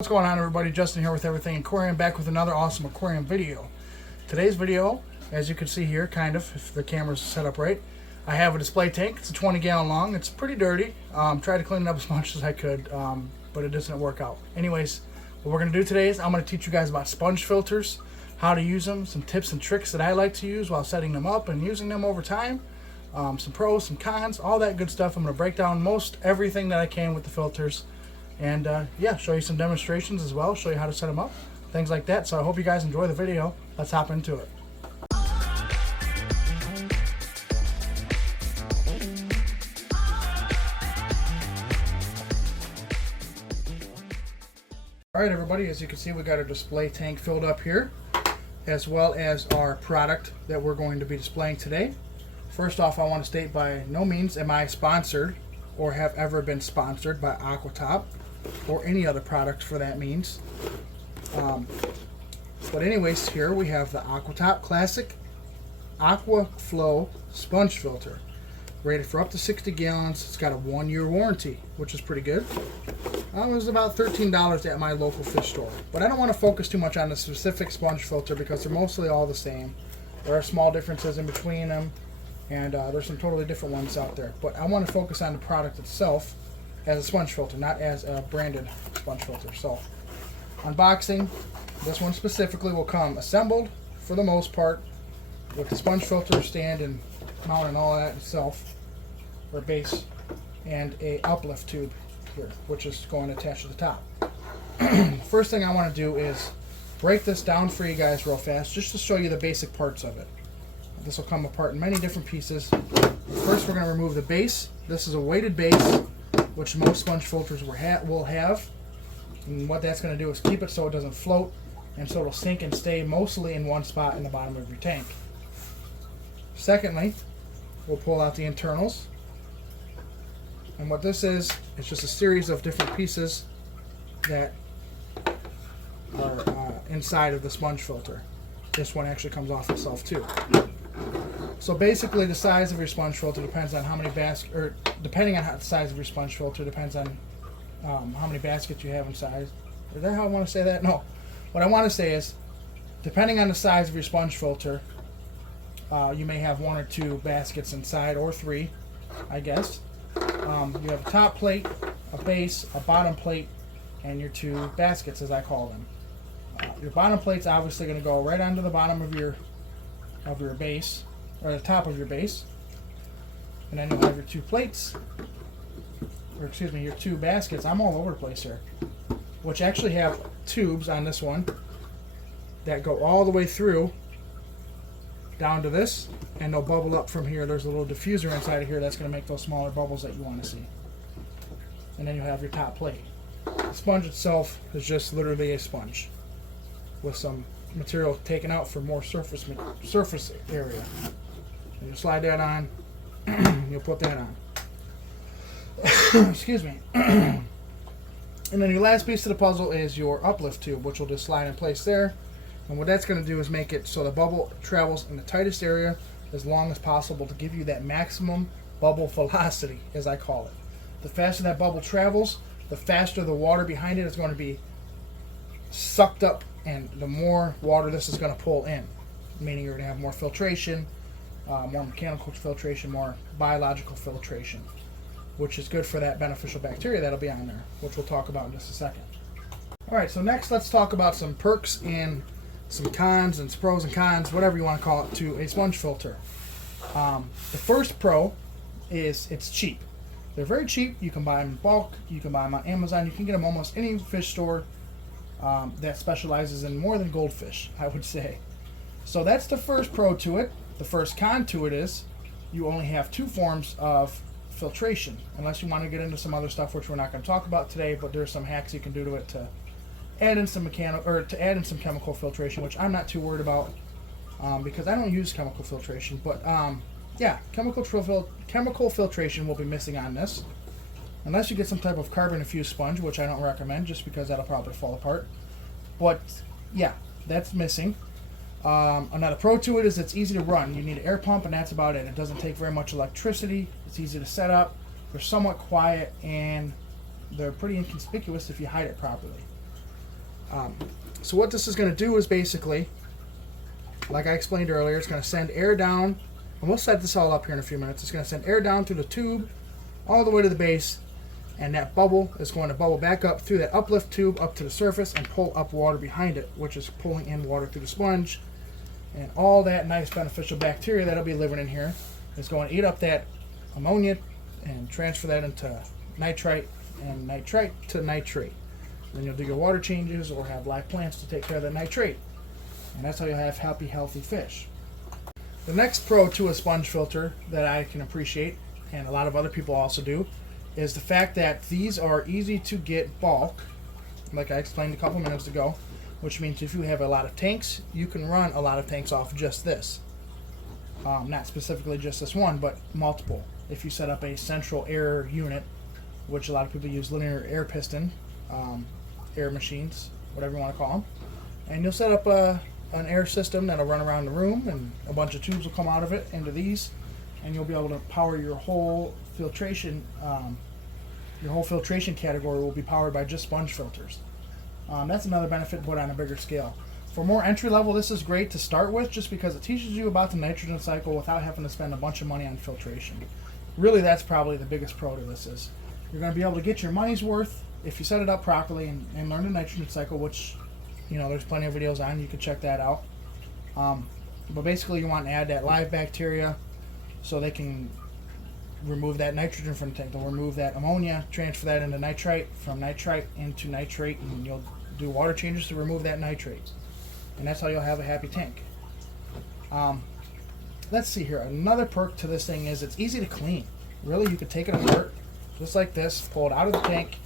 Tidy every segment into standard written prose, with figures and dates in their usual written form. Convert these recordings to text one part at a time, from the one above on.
What's going on, everybody? Justin here with Everything Aquarium, back with another awesome aquarium video. Today's video, as you can see here, kind of, if the camera's set up right, I have a display tank. It's a 20-gallon long. It's pretty dirty. Tried to clean it up as much as I could, but it doesn't work out. Anyways, what we're going to do today is I'm going to teach you guys about sponge filters, how to use them, some tips and tricks that I like to use while setting them up and using them over time, some pros, some cons, all that good stuff. I'm going to break down most everything that I can with the filters. And yeah, show you some demonstrations as well, show you how to set them up, things like that. So I hope you guys enjoy the video. Let's hop into it. Alright everybody, as you can see, we got our display tank filled up here, as well as our product that we're going to be displaying today. First off, I want to state by no means am I sponsored or have ever been sponsored by Aquatop or any other product for that means. But anyways, here we have the Aquatop Classic Aqua Flow Sponge Filter, rated for up to 60 gallons. It's got a 1-year warranty, which is pretty good. It was about $13 at my local fish store. But I don't want to focus too much on the specific sponge filter because they're mostly all the same. There are small differences in between them, and there's some totally different ones out there. But I want to focus on the product itself as a sponge filter, not as a branded sponge filter. So, unboxing. This one specifically will come assembled for the most part with the sponge filter stand and mount and all that itself, or base, and a uplift tube here, which is going to attach to the top. First thing I want to do is break this down for you guys real fast, just to show you the basic parts of it. This will come apart in many different pieces. First, we're going to remove the base. This is a weighted base, which most sponge filters will have. And what that's going to do is keep it so it doesn't float, and so it'll sink and stay mostly in one spot in the bottom of your tank. Secondly, we'll pull out the internals. And what this is just a series of different pieces that are inside of the sponge filter. This one actually comes off itself too. So basically, the size of your sponge filter depends on how many baskets, or depending on the size of your sponge filter, depends on how many baskets you have inside. Is that how I want to say that? No. What I want to say is, depending on the size of your sponge filter, you may have 1 or 2 baskets inside, or 3, I guess. You have a top plate, a base, a bottom plate, and your 2 baskets, as I call them. Your bottom plate's obviously going to go right onto the bottom of your base, or the top of your base, and then you'll have your 2 plates, or excuse me, your 2 baskets. I'm all over the place here, which actually have tubes on this one that go all the way through down to this, and they'll bubble up from here. There's a little diffuser inside of here that's going to make those smaller bubbles that you want to see. And then you'll have your top plate. The sponge itself is just literally a sponge with some material taken out for more surface area. And you slide that on, you'll put that on. Excuse me. And then your last piece of the puzzle is your uplift tube, which will just slide in place there. And what that's going to do is make it so the bubble travels in the tightest area as long as possible to give you that maximum bubble velocity, as I call it. The faster that bubble travels, the faster the water behind it is going to be sucked up, and the more water this is going to pull in, meaning you're going to have more filtration, more mechanical filtration, more biological filtration, which is good for that beneficial bacteria that'll be on there, which we'll talk about in just a second. Alright, so next let's talk about some perks and some cons and some pros and cons, whatever you want to call it, to a sponge filter. The first pro is it's cheap. They're very cheap. You can buy them in bulk. You can buy them on Amazon. You can get them almost any fish store that specializes in more than goldfish, I would say. So that's the first pro to it. The first con to it is you only have 2 forms of filtration, unless you want to get into some other stuff which we're not going to talk about today, but there's some hacks you can do to it to add in some some chemical filtration, which I'm not too worried about because I don't use chemical filtration. But yeah, chemical filtration will be missing on this, unless you get some type of carbon infused sponge, which I don't recommend just because that'll probably fall apart. But yeah, that's missing. Another pro to it is it's easy to run. You need an air pump, and that's about it. It doesn't take very much electricity. It's easy to set up. They're somewhat quiet, and they're pretty inconspicuous if you hide it properly. So what this is going to do is basically, like I explained earlier, it's going to send air down, and we'll set this all up here in a few minutes. It's going to send air down through the tube all the way to the base, and that bubble is going to bubble back up through that uplift tube up to the surface and pull up water behind it, which is pulling in water through the sponge. And all that nice beneficial bacteria that'll be living in here is going to eat up that ammonia and transfer that into nitrite and nitrite to nitrate. Then you'll do your water changes or have live plants to take care of the nitrate. And that's how you'll have happy, healthy fish. The next pro to a sponge filter that I can appreciate, and a lot of other people also do, is the fact that these are easy to get bulk, like I explained a couple minutes ago, which means if you have a lot of tanks, you can run a lot of tanks off just this. Not specifically just this one, but multiple. If you set up a central air unit, which a lot of people use linear air piston, air machines, whatever you want to call them, and you'll set up an air system that'll run around the room, and a bunch of tubes will come out of it into these, and you'll be able to power your whole filtration. Your whole filtration category will be powered by just sponge filters. That's another benefit, but on a bigger scale. For more entry level, this is great to start with, just because it teaches you about the nitrogen cycle without having to spend a bunch of money on filtration. Really, that's probably the biggest pro to this. Is you're going to be able to get your money's worth if you set it up properly and learn the nitrogen cycle, which, you know, there's plenty of videos on. You can check that out. But basically, you want to add that live bacteria so they can remove that nitrogen from the tank. They'll remove that ammonia, transfer that into nitrite, from nitrite into nitrate, and you'll do water changes to remove that nitrate. And that's how you'll have a happy tank. Let's see here. Another perk to this thing is it's easy to clean. Really, you could take it apart just like this, pull it out of the tank,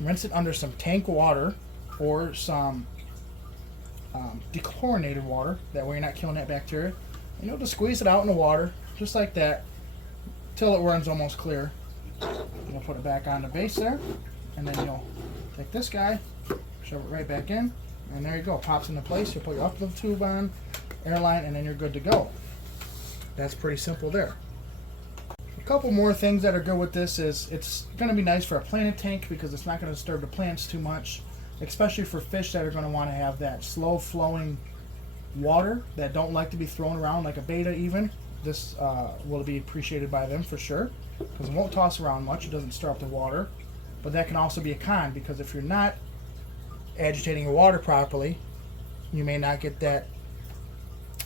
rinse it under some tank water or some dechlorinated water. That way you're not killing that bacteria. And you'll just squeeze it out in the water, just like that, till it runs almost clear. You'll put it back on the base there, and then you'll take this guy, shove it right back in, and there you go. Pops into place. You'll put your uplift tube on, airline, and then you're good to go. That's pretty simple there. A couple more things that are good with this is it's going to be nice for a planted tank because it's not going to disturb the plants too much, especially for fish that are going to want to have that slow flowing water that don't like to be thrown around, like a beta even. This will be appreciated by them for sure because it won't toss around much. It doesn't stir up the water. But that can also be a con because if you're not agitating your water properly, you may not get that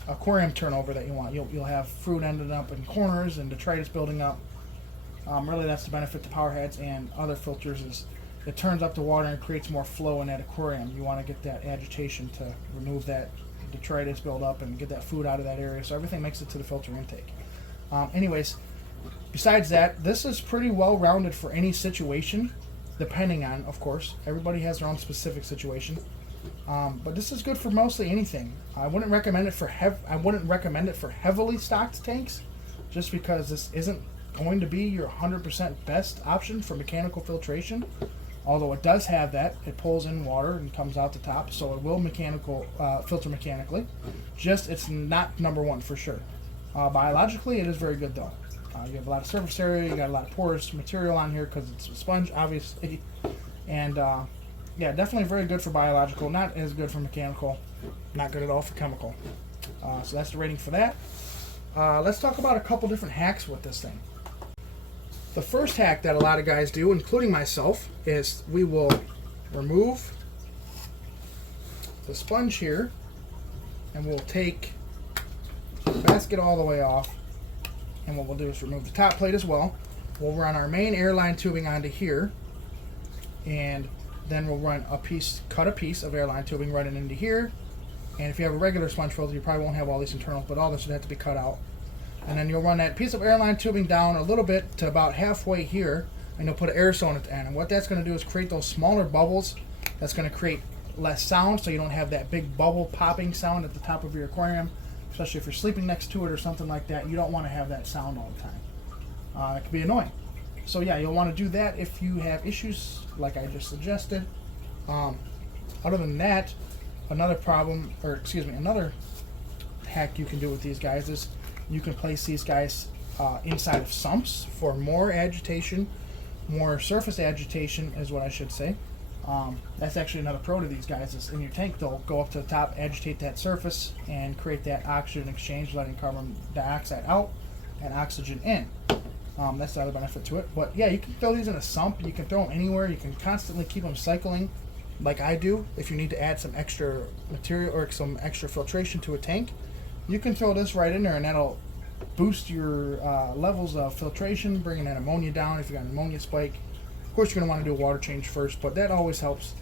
aquarium turnover that you want. You'll have fruit ending up in corners and detritus building up. Really, that's the benefit to power heads and other filters is it turns up the water and creates more flow in that aquarium. You want to get that agitation to remove that detritus build up and get that food out of that area, so everything makes it to the filter intake. Anyways, besides that, this is pretty well rounded for any situation, depending on, of course, everybody has their own specific situation. But this is good for mostly anything. I wouldn't recommend it for heavily stocked tanks, just because this isn't going to be your 100% best option for mechanical filtration. Although it does have that, it pulls in water and comes out the top, so it will filter mechanically. Just it's not number one for sure. Biologically, it is very good though. You have a lot of surface area, you got a lot of porous material on here because it's a sponge, obviously, and yeah, definitely very good for biological. Not as good for mechanical. Not good at all for chemical. So that's the rating for that. Let's talk about a couple different hacks with this thing. The first hack that a lot of guys do, including myself, is we will remove the sponge here and we'll take the basket all the way off, and what we'll do is remove the top plate as well. We'll run our main airline tubing onto here, and then we'll run cut a piece of airline tubing running into here. And if you have a regular sponge filter, you probably won't have all these internals, but all this would have to be cut out. And then you'll run that piece of airline tubing down a little bit to about halfway here, and you'll put an aerosol at the end. And what that's going to do is create those smaller bubbles. That's going to create less sound, so you don't have that big bubble popping sound at the top of your aquarium, especially if you're sleeping next to it or something like that. You don't want to have that sound all the time. It can be annoying. So yeah, you'll want to do that if you have issues like I just suggested. Other than that, another hack you can do with these guys is you can place these guys inside of sumps for more agitation, more surface agitation is what I should say. That's actually another pro to these guys. Is in your tank, they'll go up to the top, agitate that surface, and create that oxygen exchange, letting carbon dioxide out and oxygen in. That's the other benefit to it. But yeah, you can throw these in a sump. You can throw them anywhere. You can constantly keep them cycling, like I do. If you need to add some extra material or some extra filtration to a tank, you can throw this right in there, and that'll boost your levels of filtration, bringing that ammonia down if you got an ammonia spike. Of course, you're going to want to do a water change first, but that always helps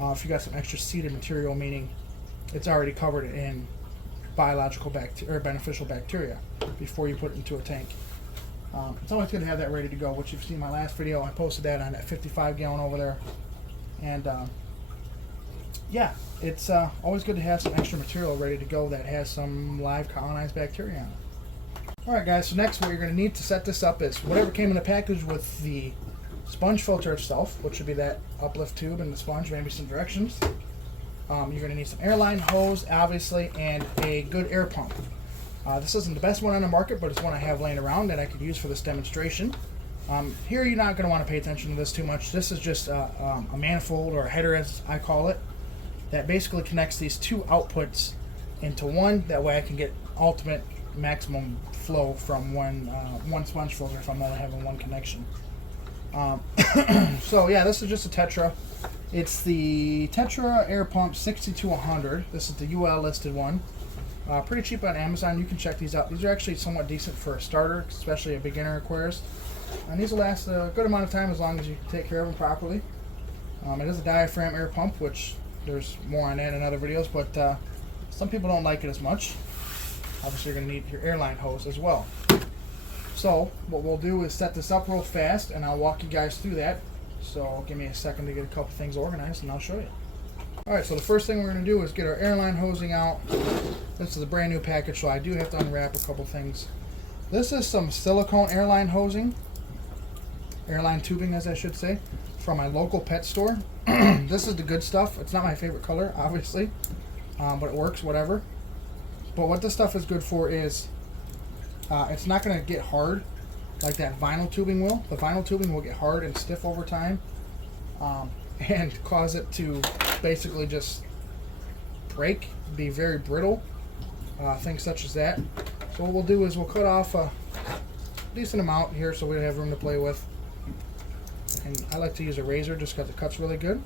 if you got some extra seeded material, meaning it's already covered in biological bacteria or beneficial bacteria before you put it into a tank. It's always good to have that ready to go, which you've seen in my last video. I posted that on that 55 gallon over there. And yeah, it's always good to have some extra material ready to go that has some live colonized bacteria on it. Alright guys, so next what you're going to need to set this up is whatever came in the package with the sponge filter itself, which would be that uplift tube and the sponge, maybe some directions. You're going to need some airline hose, obviously, and a good air pump. This isn't the best one on the market, but it's one I have laying around that I could use for this demonstration. Here you're not going to want to pay attention to this too much. This is just a manifold, or a header as I call it, that basically connects these two outputs into one. That way I can get ultimate maximum flow from one sponge filter if I'm only having one connection. So yeah, this is just a Tetra. It's the Tetra Air Pump 6200. This is the UL listed one. Pretty cheap on Amazon. You can check these out. These are actually somewhat decent for a starter, especially a beginner aquarist. And these will last a good amount of time as long as you take care of them properly. It is a diaphragm air pump, which there's more on that in other videos, but some people don't like it as much. Obviously, you're going to need your airline hose as well. So what we'll do is set this up real fast, and I'll walk you guys through that. So give me a second to get a couple things organized, and I'll show you. Alright, so the first thing we're going to do is get our airline hosing out. This is a brand new package, so I do have to unwrap a couple things. This is some silicone airline hosing, airline tubing as I should say, from my local pet store. This is the good stuff. It's not my favorite color, obviously, but it works, whatever. But what this stuff is good for is it's not going to get hard like that vinyl tubing will. The vinyl tubing will get hard and stiff over time and cause it to basically just break, be very brittle, things such as that. So what we'll do is we'll cut off a decent amount here so we have room to play with. And I like to use a razor just because it cuts really good.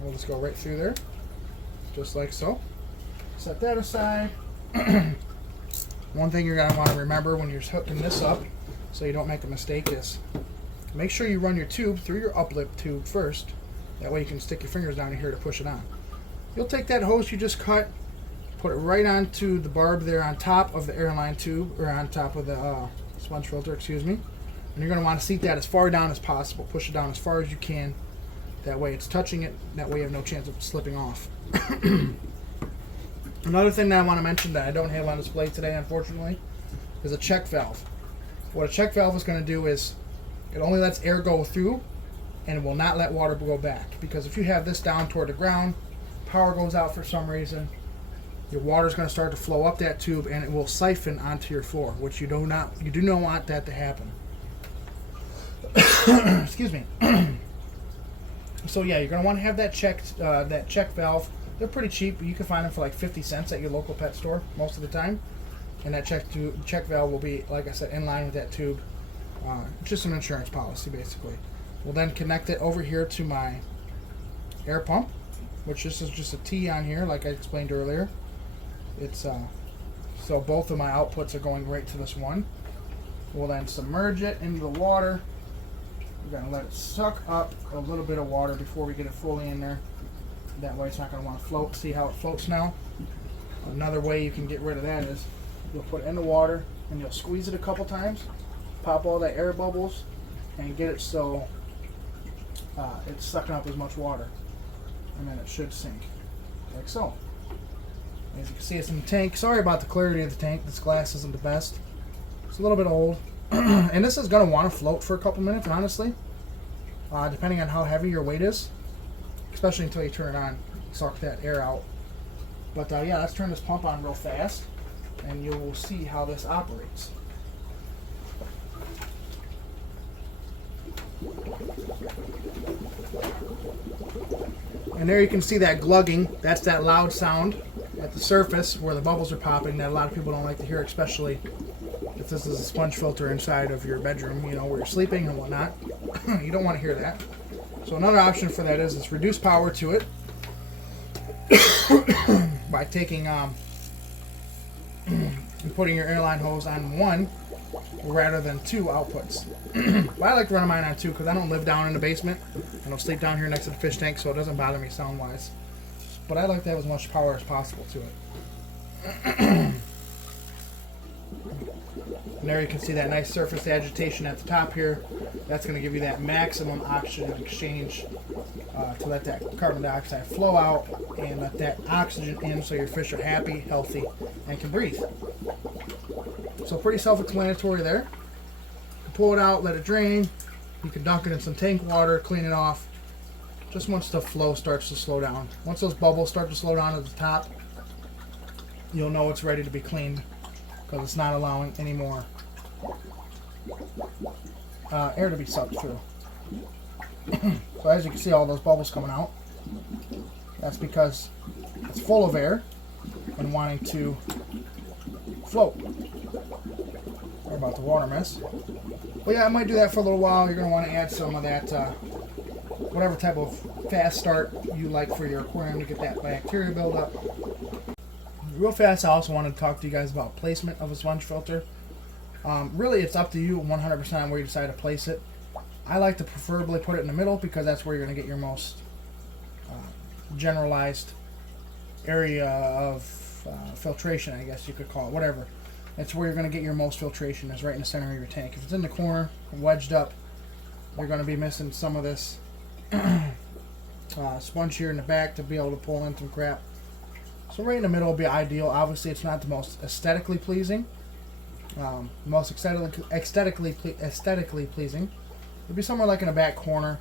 We'll just go right through there, just like so. Set that aside. One thing you're going to want to remember when you're hooking this up, so you don't make a mistake, is make sure you run your tube through your uplift tube first. That way you can stick your fingers down in here to push it on. You'll take that hose you just cut, put it right onto the barb there on top of the airline tube, or on top of the sponge filter, excuse me. And you're going to want to seat that as far down as possible. Push it down as far as you can. That way it's touching it. That way you have no chance of slipping off. Another thing that I want to mention that I don't have on display today, unfortunately, is a check valve. What a check valve is going to do is it only lets air go through and it will not let water go back. Because if you have this down toward the ground, power goes out for some reason, your water is going to start to flow up that tube and it will siphon onto your floor, which you do not want that to happen. Excuse me. So yeah, you're going to want to have that check valve. They're pretty cheap. You can find them for like 50 cents at your local pet store most of the time. And that check valve will be, like I said, in line with that tube. Just an insurance policy, basically. We'll then connect it over here to my air pump, which this is just a T on here, like I explained earlier. It's so both of my outputs are going right to this one. We'll then submerge it into the water. We're going to let it suck up a little bit of water before we get it fully in there. That way it's not going to want to float. See how it floats now? Another way you can get rid of that is you'll put it in the water and you'll squeeze it a couple times, pop all the air bubbles, and get it so it's sucking up as much water. And then it should sink, like so. As you can see, it's in the tank. Sorry about the clarity of the tank. This glass isn't the best. It's a little bit old. And this is going to want to float for a couple minutes, honestly, depending on how heavy your weight is. Especially until you turn it on, suck that air out. But yeah, let's turn this pump on real fast, and you will see how this operates. And there you can see that glugging. That's that loud sound at the surface where the bubbles are popping that a lot of people don't like to hear, especially if this is a sponge filter inside of your bedroom, you know, where you're sleeping and whatnot. You don't want to hear that. So another option for that is reduce power to it by taking and putting your airline hose on one rather than two outputs. But I like to run mine on two because I don't live down in the basement. I don't sleep down here next to the fish tank, so it doesn't bother me sound wise. But I like to have as much power as possible to it. And there you can see that nice surface agitation at the top here. That's going to give you that maximum oxygen exchange to let that carbon dioxide flow out and let that oxygen in so your fish are happy, healthy, and can breathe. So pretty self-explanatory there. Pull it out, let it drain. You can dunk it in some tank water, clean it off. Just once the flow starts to slow down. Once those bubbles start to slow down at the top, you'll know it's ready to be cleaned because it's not allowing any more air to be sucked through. So as you can see, all those bubbles coming out, that's because it's full of air and wanting to float. Sorry about the water mess. But yeah, I might do that for a little while. You're going to want to add some of that, whatever type of fast start you like for your aquarium to get that bacteria buildup. Real fast, I also wanted to talk to you guys about placement of a sponge filter. Really, it's up to you 100% on where you decide to place it. I like to preferably put it in the middle because that's where you're going to get your most generalized area of filtration, I guess you could call it, whatever. That's where you're going to get your most filtration, is right in the center of your tank. If it's in the corner, wedged up, you're going to be missing some of this sponge here in the back to be able to pull in some crap. So right in the middle will be ideal. Obviously, it's not the most aesthetically pleasing. Most aesthetically pleasing would be somewhere like in the back corner.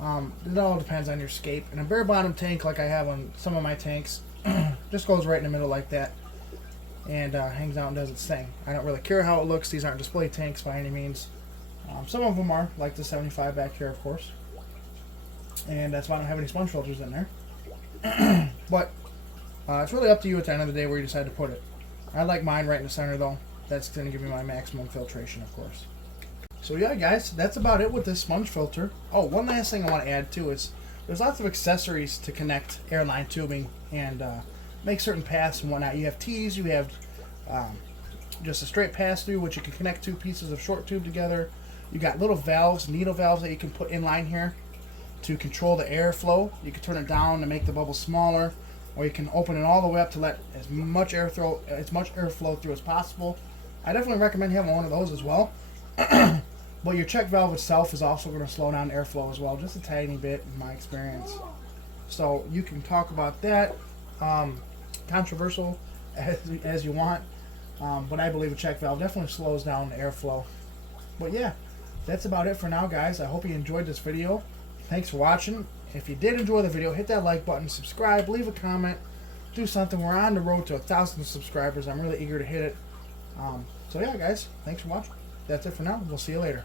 It all depends on your scape. And a bare bottom tank, like I have on some of my tanks, just goes right in the middle like that and hangs out and does its thing. I don't really care how it looks. These aren't display tanks by any means. Some of them are, like the 75 back here, of course. And that's why I don't have any sponge filters in there. But it's really up to you at the end of the day where you decide to put it. I like mine right in the center, though. That's going to give me my maximum filtration, of course. So yeah, guys, that's about it with this sponge filter. Oh, one last thing I want to add, too, is there's lots of accessories to connect airline tubing and make certain paths and whatnot. You have T's, you have just a straight pass-through, which you can connect two pieces of short tube together. You got little valves, needle valves that you can put in line here to control the airflow. You can turn it down to make the bubble smaller, or you can open it all the way up to let as much airflow through as possible. I definitely recommend having one of those as well. But your check valve itself is also going to slow down airflow as well, just a tiny bit in my experience. So you can talk about that, controversial as you want, but I believe a check valve definitely slows down the airflow. But yeah, that's about it for now, guys. I hope you enjoyed this video. Thanks for watching. If you did enjoy the video, hit that like button, subscribe, leave a comment, do something. We're on the road to 1,000 subscribers. I'm really eager to hit it. So yeah, guys, thanks for watching. That's it for now. We'll see you later.